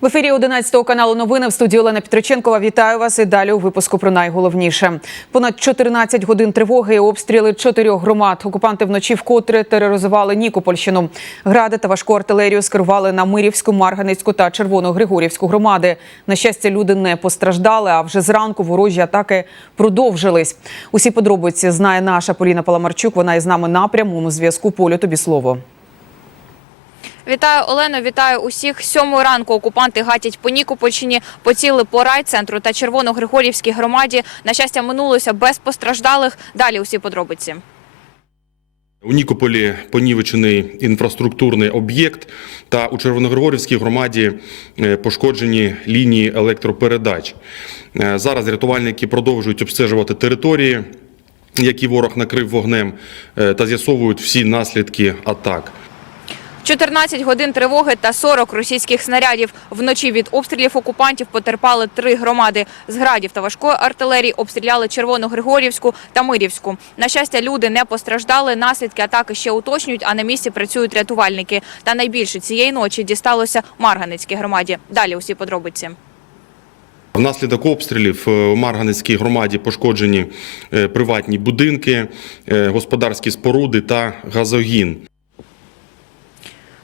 В ефірі 11 каналу новини в студії Олена Петриченкова. Вітаю вас і далі у випуску про найголовніше. Понад 14 годин тривоги і обстріли чотирьох громад. Окупанти вночі вкотре тероризували Нікопольщину. Гради та важку артилерію скерували на Мирівську, Марганицьку та Червоногригорівську громади. На щастя, люди не постраждали. А вже зранку ворожі атаки продовжились. Усі подробиці знає наша Поліна Паламарчук. Вона із нами на прямому зв'язку. Полю тобі слово. Вітаю Олено, вітаю усіх. Сьомої ранку окупанти гатять по Нікопольщині, поціли по райцентру та Червоногригорівській громаді. На щастя, минулося без постраждалих. Далі усі подробиці. У Нікополі понівечений інфраструктурний об'єкт, та у Червоногригорівській громаді е, пошкоджені лінії електропередач. Е, Зараз рятувальники продовжують обстежувати території, які ворог накрив вогнем, е, та з'ясовують всі наслідки атак. 14 годин тривоги та 40 російських снарядів. Вночі від обстрілів окупантів потерпали три громади. З градів та важкої артилерії обстріляли Червоногригорівську та Мирівську. На щастя, люди не постраждали. Наслідки атаки ще уточнюють, а на місці працюють рятувальники. Та найбільше цієї ночі дісталося Марганицькій громаді. Далі усі подробиці. Внаслідок обстрілів е, у Марганецькій громаді пошкоджені е, приватні будинки, е, господарські споруди та газогін.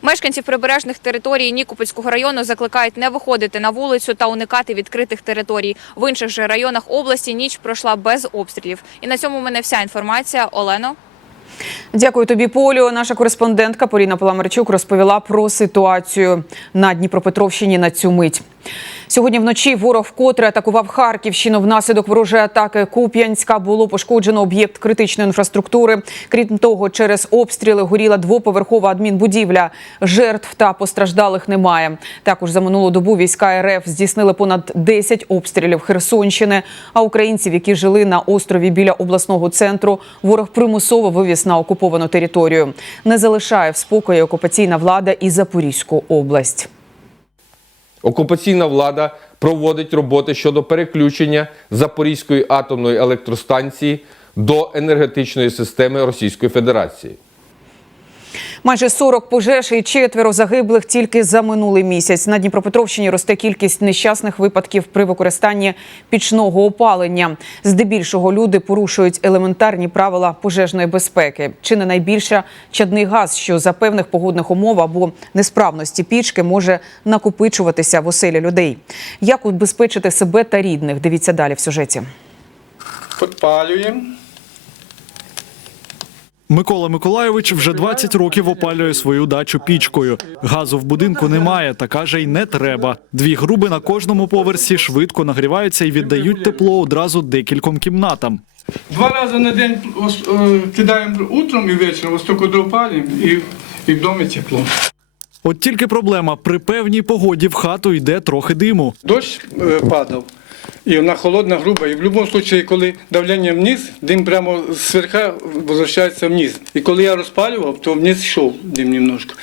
Мешканців прибережних територій Нікопольського району закликають не виходити на вулицю та уникати відкритих територій. В інших же районах області ніч пройшла без обстрілів. І на цьому в мене вся інформація. Олено. Дякую тобі, Полю. Наша кореспондентка Поліна Паламарчук розповіла про ситуацію на Дніпропетровщині на цю мить. Сьогодні вночі ворог вкотре атакував Харківщину. Внаслідок ворожої атаки Куп'янська було пошкоджено об'єкт критичної інфраструктури. Крім того, через обстріли горіла двоповерхова адмінбудівля. Жертв та постраждалих немає. Також за минулу добу війська РФ здійснили понад 10 обстрілів Херсонщини. А українців, які жили на острові біля обласного центру, ворог примусово вивіз на окуповану територію. Не залишає в спокої окупаційна влада і Запорізьку область. Окупаційна влада проводить роботи щодо переключення Запорізької атомної електростанції до енергетичної системи Російської Федерації. Майже 40 пожеж і четверо загиблих тільки за минулий місяць. На Дніпропетровщині росте кількість нещасних випадків при використанні пічного опалення. Здебільшого люди порушують елементарні правила пожежної безпеки. Чи не найбільше чадний газ, що за певних погодних умов або несправності пічки може накопичуватися в оселі людей. Як убезпечити себе та рідних? Дивіться далі в сюжеті. Підпалюємо. Микола Миколайович вже 20 років опалює свою дачу пічкою. Газу в будинку немає, та каже, й не треба. Дві груби на кожному поверсі швидко нагріваються і віддають тепло одразу декільком кімнатам. Два рази на день е, кидаємо утром і вечором, ось тільки допалюємо і, і вдома тепло. От тільки проблема при певній погоді в хату йде трохи диму. Дощ е, падав, і вона холодна, груба. І в будь-якому випадку, коли давлення вниз, дим прямо з сверха возвращається вниз. І коли я розпалював, то вниз йшов дим немножко.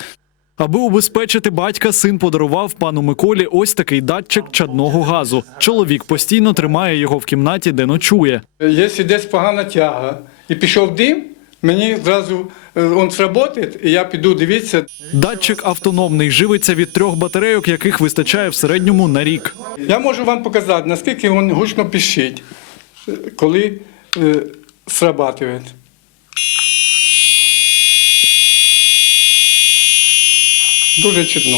Аби убезпечити батька, син подарував пану Миколі ось такий датчик чадного газу. Чоловік постійно тримає його в кімнаті, де ночує. Якщо десь погана тяга і пішов дим, мені одразу е, він сработає, і я піду дивитися. Датчик автономний живиться від трьох батарейок, яких вистачає в середньому на рік. Я можу вам показати, наскільки він гучно пищить, е, коли е, срабатує. Дуже чутно.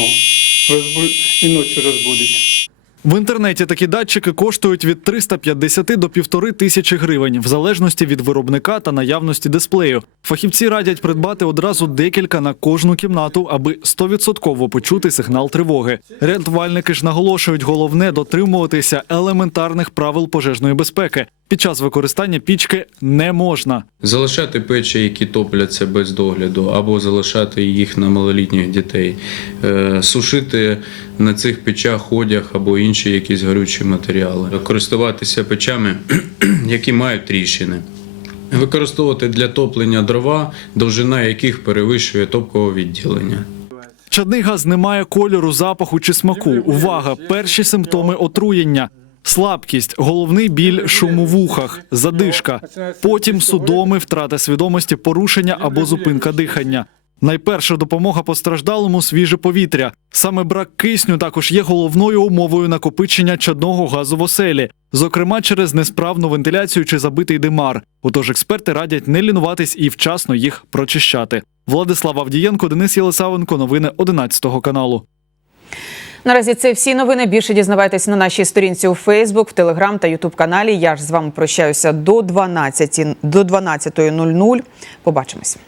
Розбу... І ночі розбудить. В інтернеті такі датчики коштують від 350 до півтори тисячі гривень, в залежності від виробника та наявності дисплею. Фахівці радять придбати одразу декілька на кожну кімнату, аби 100% почути сигнал тривоги. Рятувальники ж наголошують, головне дотримуватися елементарних правил пожежної безпеки. Під час використання пічки не можна. Залишати печі, які топляться без догляду, або залишати їх на малолітніх дітей, Е, сушити на цих печах одяг або інші якісь горючі матеріали, користуватися печами, які мають тріщини. Використовувати для топлення дрова, довжина яких перевищує топкове відділення. Чадний газ не має кольору, запаху чи смаку. Увага! Перші симптоми отруєння. Слабкість, головний біль, шум у вухах, задишка. Потім судоми, втрата свідомості, порушення або зупинка дихання. Найперша допомога постраждалому свіже повітря. Саме брак кисню також є головною умовою накопичення чадного газу в оселі, зокрема через несправну вентиляцію чи забитий димар. Отож експерти радять не лінуватись і вчасно їх прочищати. Владислав Авдієнко, Денис Єлисавенко, новини 11 каналу. Наразі це всі новини. Більше дізнавайтесь на нашій сторінці у Фейсбук, в Телеграм та Ютуб каналі. Я ж з вами прощаюся до 12, до 12.00. Побачимось.